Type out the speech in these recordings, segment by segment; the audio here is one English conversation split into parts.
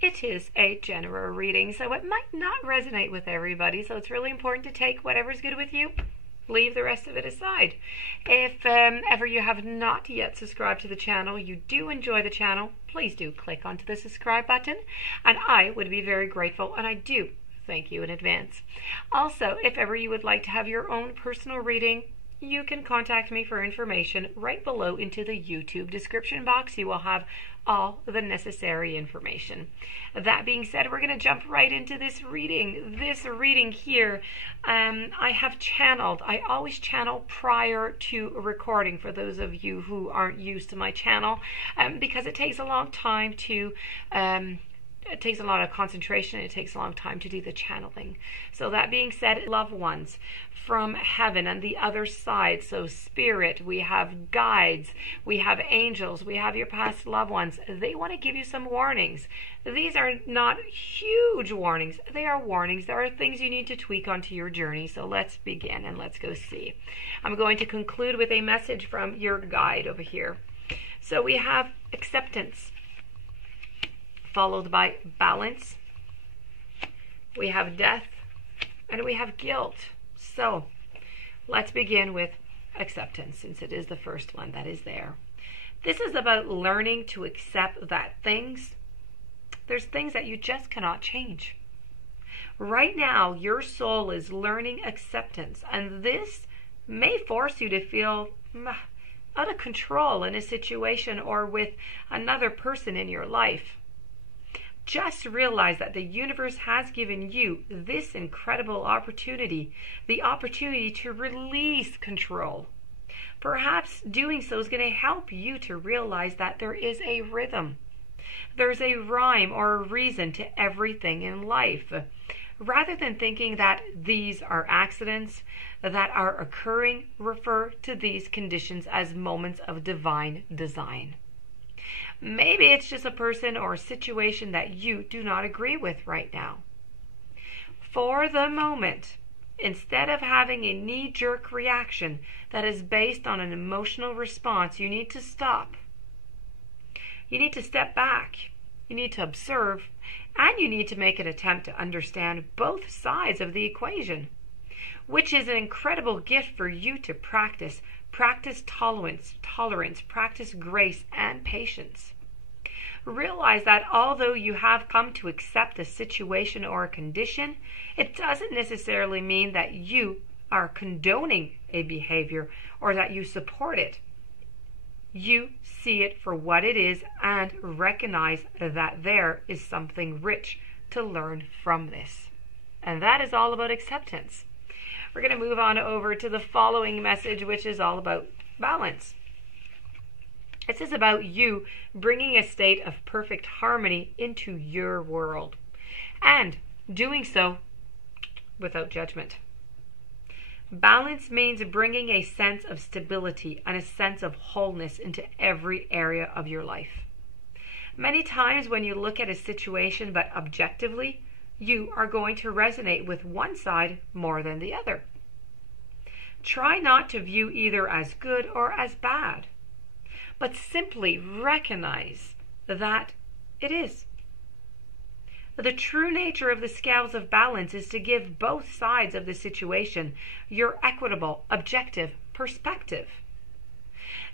It is a general reading, so it might not resonate with everybody, so it's really important to take whatever's good with you. Leave the rest of it aside. If ever you have not yet subscribed to the channel, you do enjoy the channel, please do click onto the subscribe button, and I would be very grateful, and I do thank you in advance. Also, if ever you would like to have your own personal reading, you can contact me for information right below into the YouTube description box. You will have all the necessary information. That being said, we're going to jump right into this reading. This reading here, I have channeled. I always channel prior to recording for those of you who aren't used to my channel, because it takes a long time to it takes a lot of concentration. It takes a long time to do the channeling. So that being said, loved ones from heaven and the other side, so spirit, we have guides, we have angels, we have your past loved ones. They want to give you some warnings. These are not huge warnings. They are warnings. There are things you need to tweak onto your journey. So let's begin and let's go see. I'm going to conclude with a message from your guide over here. So we have acceptance, followed by balance, we have death, and we have guilt. So let's begin with acceptance, since it is the first one that is there. This is about learning to accept that there's things that you just cannot change. Right now, your soul is learning acceptance, and this may force you to feel out of control in a situation or with another person in your life. Just realize that the universe has given you this incredible opportunity, the opportunity to release control. Perhaps doing so is going to help you to realize that there is a rhythm. There's a rhyme or a reason to everything in life. Rather than thinking that these are accidents that are occurring, refer to these conditions as moments of divine design. Maybe it's just a person or a situation that you do not agree with right now. For the moment, instead of having a knee-jerk reaction that is based on an emotional response, you need to stop. You need to step back. You need to observe, and you need to make an attempt to understand both sides of the equation, which is an incredible gift for you to practice. Practice tolerance, practice grace and patience. Realize that although you have come to accept a situation or a condition, it doesn't necessarily mean that you are condoning a behavior or that you support it. You see it for what it is and recognize that there is something rich to learn from this. And that is all about acceptance. We're going to move on over to the following message, which is all about balance. This is about you bringing a state of perfect harmony into your world, and doing so without judgment. Balance means bringing a sense of stability and a sense of wholeness into every area of your life. Many times when you look at a situation but objectively, you are going to resonate with one side more than the other. Try not to view either as good or as bad, but simply recognize that it is. The true nature of the scales of balance is to give both sides of the situation your equitable, objective perspective.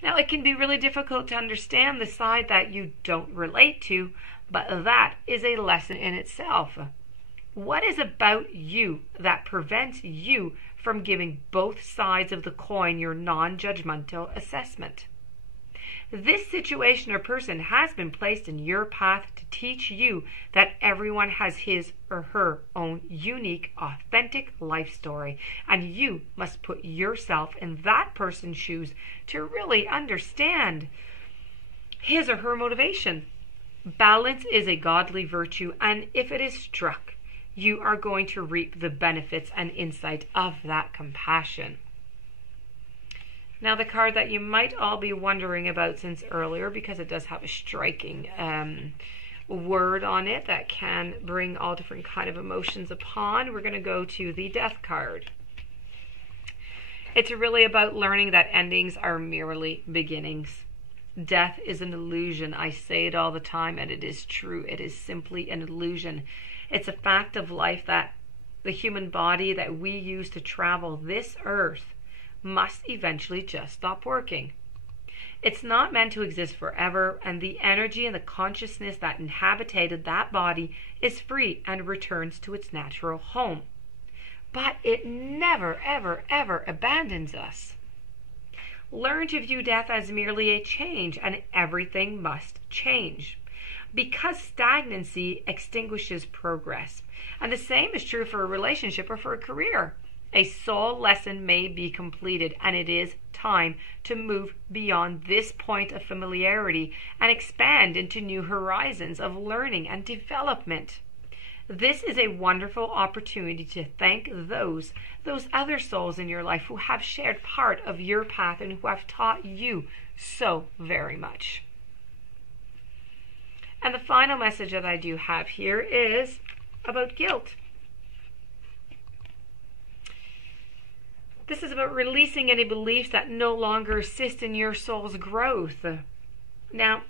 Now, it can be really difficult to understand the side that you don't relate to, but that is a lesson in itself. What is about you that prevents you from giving both sides of the coin your non-judgmental assessment? This situation or person has been placed in your path to teach you that everyone has his or her own unique, authentic life story, and you must put yourself in that person's shoes to really understand his or her motivation. Balance is a godly virtue, and if it is struck, you are going to reap the benefits and insight of that compassion. Now, the card that you might all be wondering about since earlier, because it does have a striking word on it that can bring all different kind of emotions upon, we're going to go to the Death card. It's really about learning that endings are merely beginnings. Death is an illusion. I say it all the time, and it is true. It is simply an illusion. It's a fact of life that the human body that we use to travel this earth must eventually just stop working. It's not meant to exist forever, and the energy and the consciousness that inhabited that body is free and returns to its natural home. But it never, ever, ever abandons us. Learn to view death as merely a change, and everything must change. Because stagnancy extinguishes progress. And the same is true for a relationship or for a career. A soul lesson may be completed, and it is time to move beyond this point of familiarity and expand into new horizons of learning and development. This is a wonderful opportunity to thank those other souls in your life who have shared part of your path and who have taught you so very much. And the final message that I do have here is about guilt. This is about releasing any beliefs that no longer assist in your soul's growth. Now,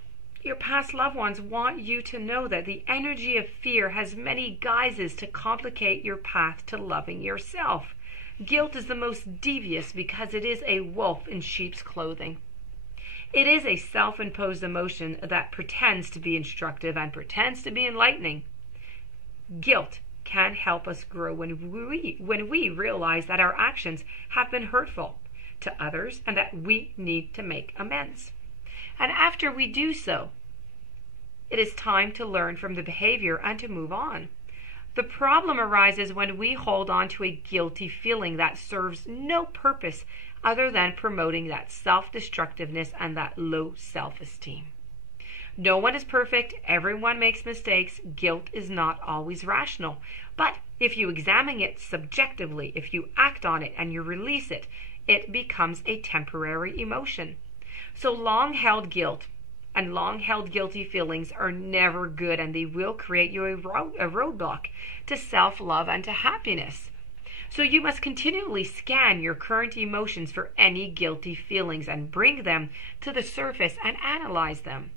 your past loved ones want you to know that the energy of fear has many guises to complicate your path to loving yourself. Guilt is the most devious because it is a wolf in sheep's clothing. It is a self-imposed emotion that pretends to be instructive and pretends to be enlightening. Guilt can help us grow when we realize that our actions have been hurtful to others and that we need to make amends. And after we do so, it is time to learn from the behavior and to move on. The problem arises when we hold on to a guilty feeling that serves no purpose other than promoting that self-destructiveness and that low self-esteem. No one is perfect. Everyone makes mistakes. Guilt is not always rational. But if you examine it subjectively, if you act on it and you release it, it becomes a temporary emotion. So long-held guilt and long-held guilty feelings are never good, and they will create you a roadblock to self-love and to happiness. So you must continually scan your current emotions for any guilty feelings and bring them to the surface and analyze them.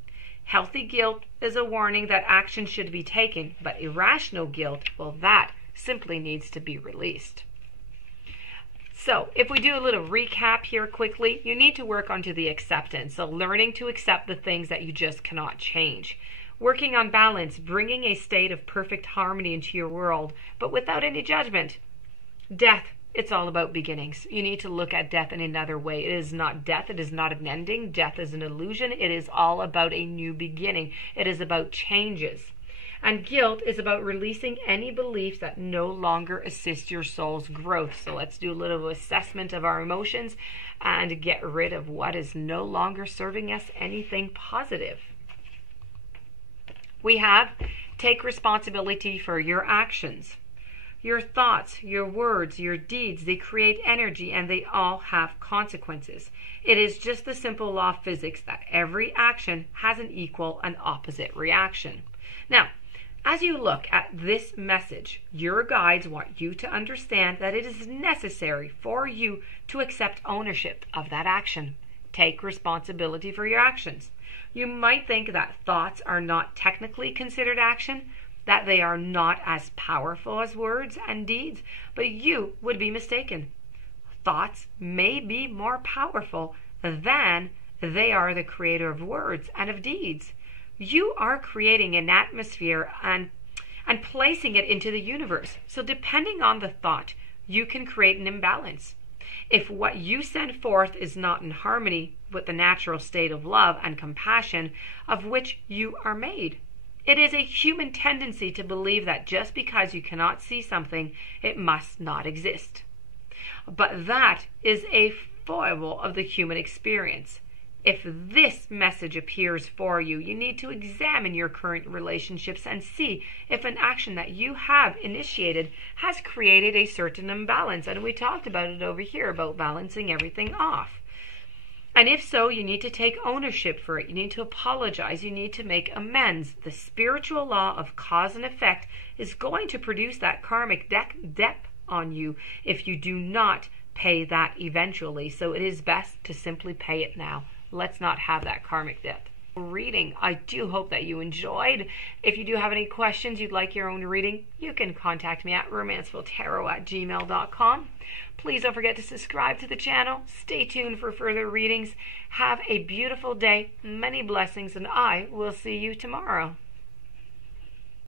Healthy guilt is a warning that action should be taken, but irrational guilt, well, that simply needs to be released. So, if we do a little recap here quickly, you need to work onto the acceptance. So, learning to accept the things that you just cannot change. Working on balance, bringing a state of perfect harmony into your world, but without any judgment. Death, it's all about beginnings. You need to look at death in another way. It is not death. It is not an ending. Death is an illusion. It is all about a new beginning. It is about changes. And guilt is about releasing any beliefs that no longer assist your soul's growth. So let's do a little assessment of our emotions and get rid of what is no longer serving us anything positive. We have take responsibility for your actions. Your thoughts, your words, your deeds, they create energy and they all have consequences. It is just the simple law of physics that every action has an equal and opposite reaction. Now, as you look at this message, your guides want you to understand that it is necessary for you to accept ownership of that action. Take responsibility for your actions. You might think that thoughts are not technically considered action, that they are not as powerful as words and deeds, but you would be mistaken. Thoughts may be more powerful than they are the creator of words and of deeds. You are creating an atmosphere and placing it into the universe. So depending on the thought, you can create an imbalance. If what you send forth is not in harmony with the natural state of love and compassion of which you are made, it is a human tendency to believe that just because you cannot see something, it must not exist. But that is a foible of the human experience. If this message appears for you, you need to examine your current relationships and see if an action that you have initiated has created a certain imbalance. And we talked about it over here, about balancing everything off. And if so, you need to take ownership for it. You need to apologize. You need to make amends. The spiritual law of cause and effect is going to produce that karmic debt on you if you do not pay that eventually. So it is best to simply pay it now. Let's not have that karmic debt. Reading, I do hope that you enjoyed. If you do have any questions, you'd like your own reading, you can contact me at romancefultarot@gmail.com. Please don't forget to subscribe to the channel. Stay tuned for further readings. Have a beautiful day, many blessings, and I will see you tomorrow.